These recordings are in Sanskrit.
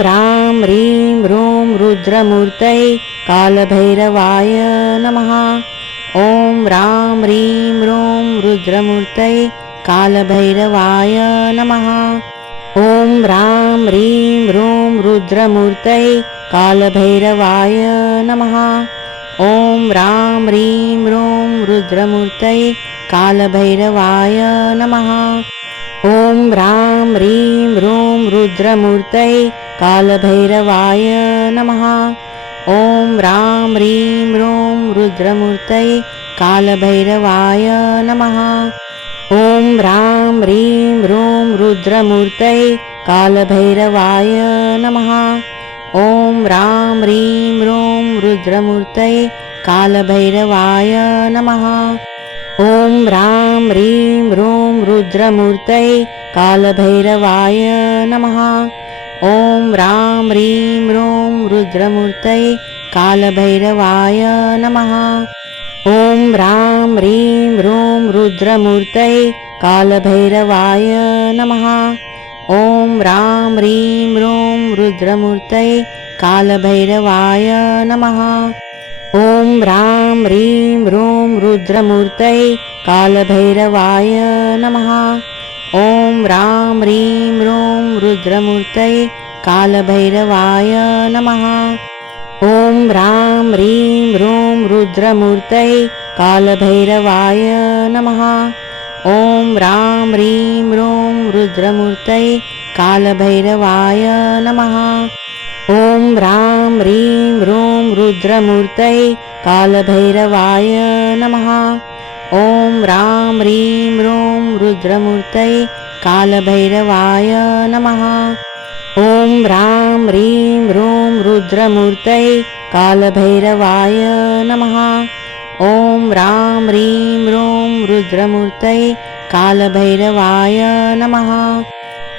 ह्रां ह्रीं ह्रूं रुद्रमूर्तये कालभैरवाय नमः। ॐ ह्रां ह्रीं ह्रूं रुद्रमूर्तये कालभैरवाय नमः। ॐ ह्रां ह्रीं ह्रूं रुद्रमूर्तये कालभैरवाय नमः। ॐ ह्रां ह्रीं ह्रूं रुद्रमूर्तये कालभैरवाय नमः। ॐ ह्रां ह्रीं ह्रूं रुद्रमूर्तये कालभैरवाय नमः। ॐ ह्रां ह्रीं ह्रूं रुद्रमूर्तये कालभैरवाय नमः। ॐ ह्रां ह्रीं ह्रूं रुद्रमूर्तये कालभैरवाय नमः। ॐ ह्रां ह्रीं ह्रूं रुद्रमूर्तये कालभैरवाय नमः। ॐ ह्रां ह्रीं ह्रूं रुद्रमूर्तये कालभैरवाय नमः। ॐ ह्रां ह्रीं ह्रूं रुद्रमूर्तये कालभैरवाय नमः। ॐ ह्रां ह्रीं ह्रूं रुद्रमूर्तये कालभैरवाय नमः। ॐ ह्रां ह्रीं ह्रूं रुद्रमूर्तये कालभैरवाय नमः। ॐ ह्रां ह्रीं ह्रूं रुद्रमूर्तये कालभैरवाय नमः। ॐ ह्रां ह्रीं ह्रूं रुद्रमूर्तये कालभैरवाय नमः। ॐ ह्रां ह्रीं ह्रूं रुद्रमूर्तये कालभैरवाय नमः। ॐ ह्रां ह्रीं ह्रूं रुद्रमूर्तये कालभैरवाय नमः। ॐ ह्रां ह्रीं ह्रूं रुद्रमूर्तये कालभैरवाय नमः। ॐ ह्रां ह्रीं ह्रूं रुद्रमूर्तये कालभैरवाय नमः। ॐ ह्रां ह्रीं ह्रूं रुद्रमूर्तये कालभैरवाय नमः। ॐ ह्रां ह्रीं ह्रूं रुद्रमूर्तये कालभैरवाय नमः।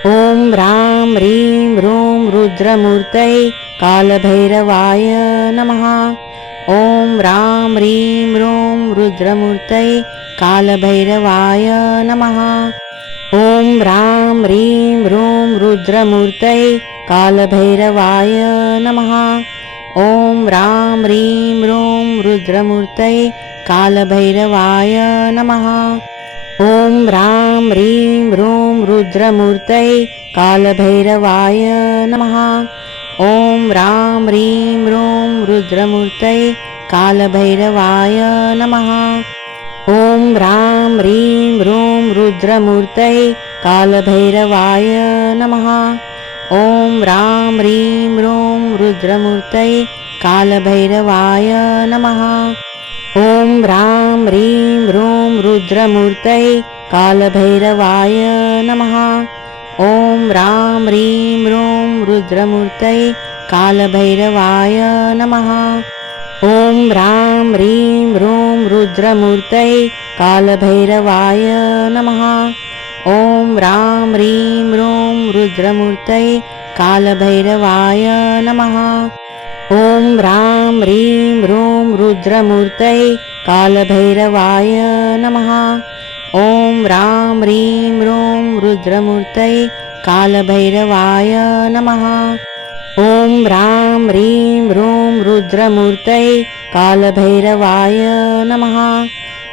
ॐ ह्रां ह्रीं ह्रूं रुद्रमूर्तये कालभैरवाय नमः। ॐ ह्रां ह्रीं ह्रूं रुद्रमूर्तये कालभैरवाय नमः। ॐ ह्रां ह्रीं ह्रूं रुद्रमूर्तये कालभैरवाय नमः। ॐ ह्रां ह्रीं ह्रूं रुद्रमूर्तये कालभैरवाय नमः। ॐ ह्रां ह्रीं ह्रूं रुद्रमूर्तये कालभैरवाय नमः। ॐ ह्रां ह्रीं ह्रूं रुद्रमूर्तये कालभैरवाय नमः। ॐ ह्रां ह्रीं ह्रूं रुद्रमूर्तये कालभैरवाय नमः। ॐ ह्रां ह्रीं ह्रूं रुद्रमूर्तये कालभैरवाय नमः। ॐ ह्रां ह्रीं ह्रूं रुद्रमूर्तये कालभैरवाय नमः। ॐ ह्रां ह्रीं ह्रूं रुद्रमूर्तये कालभैरवाय नमः। ॐ ह्रां ह्रीं ह्रूं रुद्रमूर्तये कालभैरवाय नमः। ॐ ह्रां ह्रीं ह्रूं रुद्रमूर्तये कालभैरवाय नमः। ॐ ह्रां ह्रीं ह्रूं रुद्रमूर्तये कालभैरवाय नमः। ॐ ह्रां ह्रीं ह्रूं रुद्रमूर्तये कालभैरवाय नमः। ॐ ह्रां ह्रीं ह्रूं रुद्रमूर्तये कालभैरवाय नमः।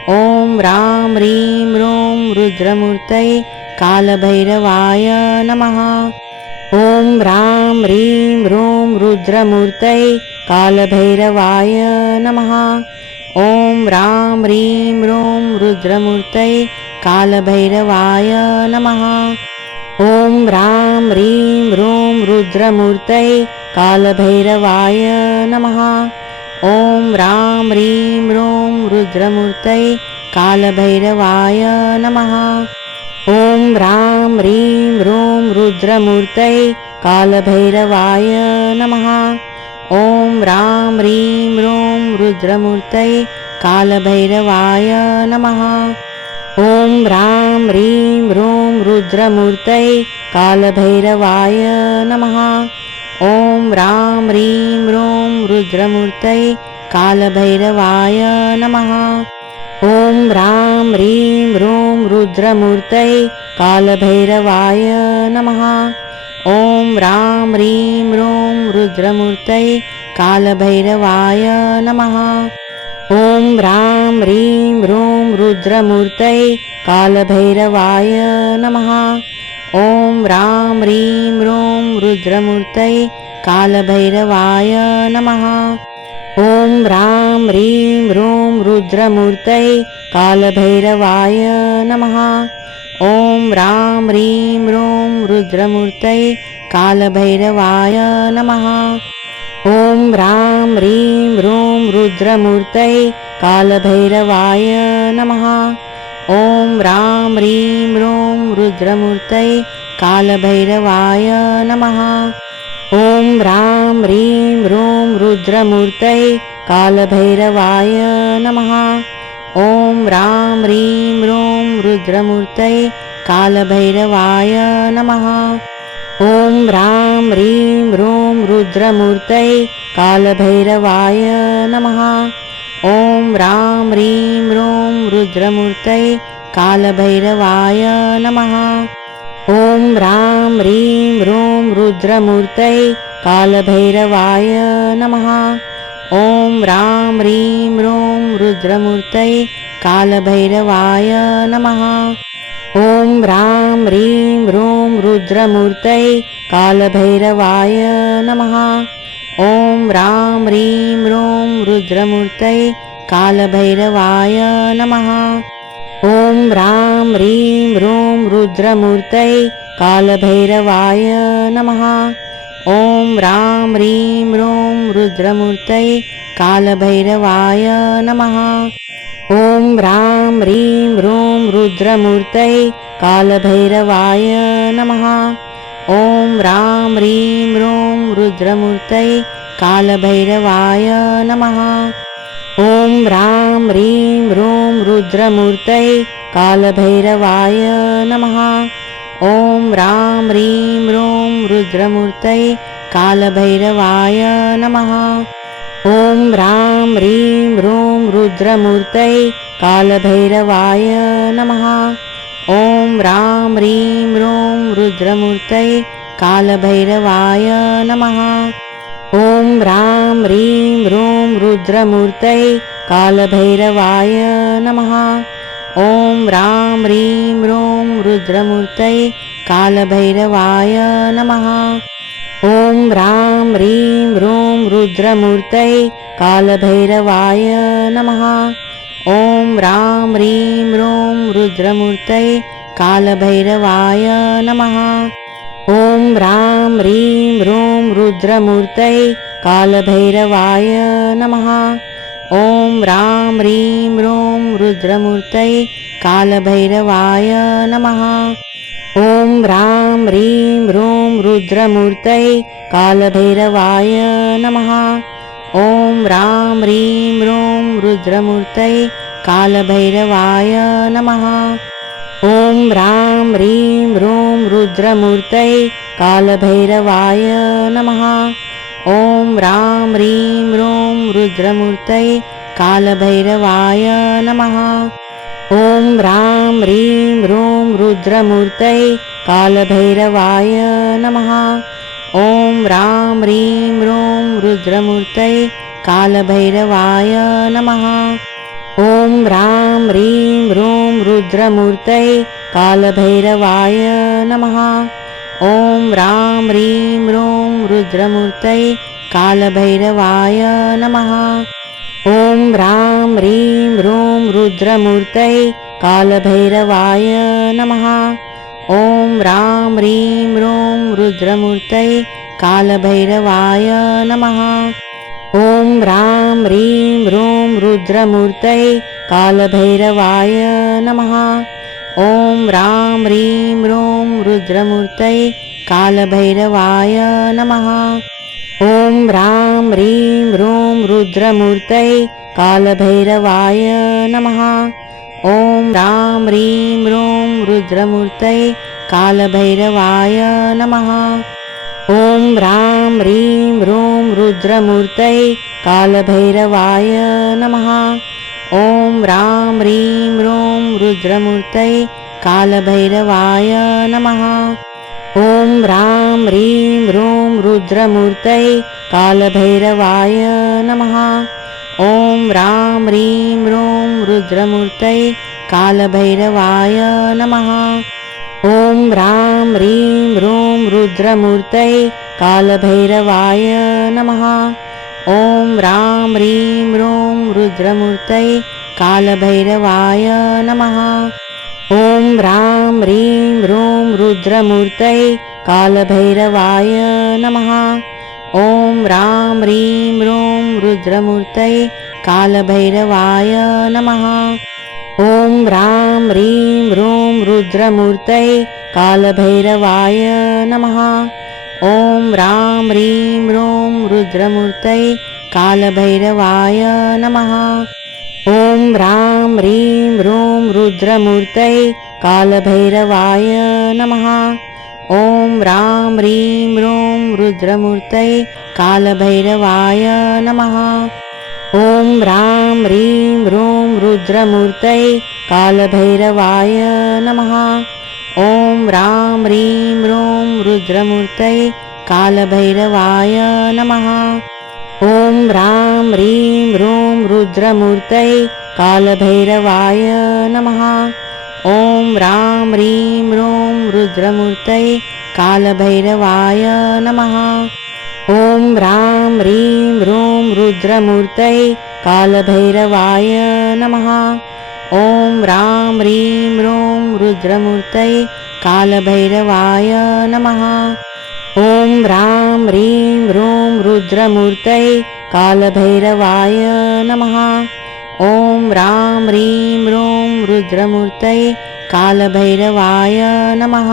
ॐ ह्रां ह्रीं ह्रूं रुद्रमूर्तये कालभैरवाय नमः। ॐ ह्रां ह्रीं ह्रूं रुद्रमूर्तये कालभैरवाय नमः। ॐ ह्रां ह्रीं ह्रूं रुद्रमूर्तये कालभैरवाय नमः। ॐ ह्रां ह्रीं ह्रूं रुद्रमूर्तये कालभैरवाय नमः। ॐ ह्रां ह्रीं ह्रूं रुद्रमूर्तये कालभैरवाय नमः। ॐ ह्रां ह्रीं ह्रूं रुद्रमूर्तये कालभैरवाय नमः। ॐ ह्रां ह्रीं ह्रूं रुद्रमूर्तये कालभैरवाय नमः। ॐ ह्रां ह्रीं ह्रूं रुद्रमूर्तये कालभैरवाय नमः। ॐ ह्रां ह्रीं ह्रूं रुद्रमूर्तये कालभैरवाय नमः। ॐ ह्रां ह्रीं ह्रूं रुद्रमूर्तये कालभैरवाय नमः। ॐ ह्रां ह्रीं ह्रूं रुद्रमूर्तये कालभैरवाय नमः। ॐ ह्रां ह्रीं ह्रूं रुद्रमूर्तये कालभैरवाय नमः। ॐ ह्रां ह्रीं ह्रूं रुद्रमूर्तये कालभैरवाय नमः। ॐ ह्रां ह्रीं ह्रूं रुद्रमूर्तये कालभैरवाय नमः। ॐ ह्रां ह्रीं ह्रूं रुद्रमूर्तये कालभैरवाय नमः। ॐ ह्रां ह्रीं ह्रूं रुद्रमूर्तये कालभैरवाय नमः। ॐ ह्रां ह्रीं ह्रूं रुद्रमूर्तये कालभैरवाय नमः। ॐ ह्रां ह्रीं ह्रूं रुद्रमूर्तये कालभैरवाय नमः। ॐ ह्रां ह्रीं ह्रूं रुद्रमूर्तये कालभैरवाय नमः। ॐ ह्रां ह्रीं ह्रूं रुद्रमूर्तये कालभैरवाय नमः। ॐ ह्रां ह्रीं ह्रूं रुद्रमूर्तये कालभैरवाय नमः। ॐ ह्रां ह्रीं ह्रूं रुद्रमूर्तये कालभैरवाय नमः। ॐ ह्रां ह्रीं ह्रूं रुद्रमूर्तये कालभैरवाय नमः। ॐ ह्रां ह्रीं ह्रूं रुद्रमूर्तये कालभैरवाय नमः। ॐ ह्रां ह्रीं ह्रूं रुद्रमूर्तये कालभैरवाय नमः। ॐ ह्रां ह्रीं ह्रूं रुद्रमूर्तये कालभैरवाय नमः। ॐ ह्रां ह्रीं ह्रूं रुद्रमूर्तये कालभैरवाय नमः। ॐ ह्रां ह्रीं ह्रूं रुद्रमूर्तये कालभैरवाय नमः। ॐ ह्रां ह्रीं ह्रूं रुद्रमूर्तये कालभैरवाय नमः। ॐ ह्रां ह्रीं ह्रूं रुद्रमूर्तये कालभैरवाय नमः। ॐ ह्रां ह्रीं ह्रूं रुद्रमूर्तये कालभैरवाय नमः। ॐ ह्रां ह्रीं ह्रूं रुद्रमूर्तये कालभैरवाय नमः। ॐ ह्रां ह्रीं ह्रूं रुद्रमूर्तये कालभैरवाय नमः। ॐ ह्रां ह्रीं ह्रूं रुद्रमूर्तये कालभैरवाय नमः। ॐ ह्रां ह्रीं ह्रूं रुद्रमूर्तये कालभैरवाय नमः। ॐ ह्रां ह्रीं ह्रूं रुद्रमूर्तये कालभैरवाय नमः। ॐ ह्रां ह्रीं ह्रूं रुद्रमूर्तये कालभैरवाय नमः। ॐ ह्रां ह्रीं ह्रूं रुद्रमूर्तये कालभैरवाय नमः। ॐ ह्रां ह्रीं ह्रूं रुद्रमूर्तये कालभैरवाय नमः। ॐ ह्रां ह्रीं ह्रूं रुद्रमूर्तये कालभैरवाय नमः। ॐ ह्रां ह्रीं ह्रूं रुद्रमूर्तये कालभैरवाय नमः। ॐ ह्रां ह्रीं ह्रूं रुद्रमूर्तये कालभैरवाय नमः। ॐ ह्रां ह्रीं ह्रूं रुद्रमूर्तये कालभैरवाय नमः। ॐ ह्रां ह्रीं ह्रूं रुद्रमूर्तये कालभैरवाय नमः। ॐ ह्रां ह्रीं ह्रूं रुद्रमूर्तये कालभैरवाय नमः। ॐ ह्रां ह्रीं ह्रूं रुद्रमूर्तये कालभैरवाय नमः। ॐ ह्रां ह्रीं ह्रूं रुद्रमूर्तये कालभैरवाय नमः। ॐ ह्रां ह्रीं ह्रूं रुद्रमूर्तये कालभैरवाय नमः। ॐ ह्रां ह्रीं ह्रूं रुद्रमूर्तये कालभैरवाय नमः। ॐ ह्रां ह्रीं ह्रूं रुद्रमूर्तये कालभैरवाय नमः। ॐ ह्रां ह्रीं ह्रूं रुद्रमूर्तये कालभैरवाय नमः। ॐ ह्रां ह्रीं ह्रूं रुद्रमूर्तये कालभैरवाय नमः। ॐ ह्रां ह्रीं ह्रूं रुद्रमूर्तये कालभैरवाय नमः। ॐ ह्रां ह्रीं ह्रूं रुद्रमूर्तये कालभैरवाय नमः। ॐ ह्रां ह्रीं ह्रूं रुद्रमूर्तये कालभैरवाय नमः। ॐ ह्रां ह्रीं ह्रूं रुद्रमूर्तये कालभैरवाय नमः। ॐ ह्रां ह्रीं ह्रूं रुद्रमूर्तये कालभैरवाय नमः। ॐ ह्रां ह्रीं ह्रूं रुद्रमूर्तये कालभैरवाय नमः। ॐ ह्रां ह्रीं ह्रूं रुद्रमूर्तये कालभैरवाय नमः। ॐ ह्रां ह्रीं ह्रूं रुद्रमूर्तये कालभैरवाय नमः। ॐ ह्रां ह्रीं ह्रूं रुद्रमूर्तये कालभैरवाय नमः। ॐ ह्रां ह्रीं ह्रूं रुद्रमूर्तये कालभैरवाय नमः। ॐ ह्रां ह्रीं ह्रूं रुद्रमूर्तये कालभैरवाय नमः। ॐ ह्रां ह्रीं ह्रूं रुद्रमूर्तये कालभैरवाय नमः। ॐ ह्रां ह्रीं ह्रूं रुद्रमूर्तये कालभैरवाय नमः। ॐ ह्रां ह्रीं ह्रूं रुद्रमूर्तये कालभैरवाय नमः। ॐ ह्रां ह्रीं ह्रूं रुद्रमूर्तये कालभैरवाय नमः। ॐ ह्रां ह्रीं ह्रूं रुद्रमूर्तये कालभैरवाय नमः। ॐ ह्रां ह्रीं ह्रूं रुद्रमूर्तये कालभैरवाय नमः। ॐ ह्रां ह्रीं ह्रूं रुद्रमूर्तये कालभैरवाय नमः। ॐ ह्रां ह्रीं ह्रूं रुद्रमूर्तये कालभैरवाय नमः। ॐ ह्रां ह्रीं ह्रूं रुद्रमूर्तये कालभैरवाय नमः। ॐ ह्रां ह्रीं ह्रूं रुद्रमूर्तये कालभैरवाय नमः।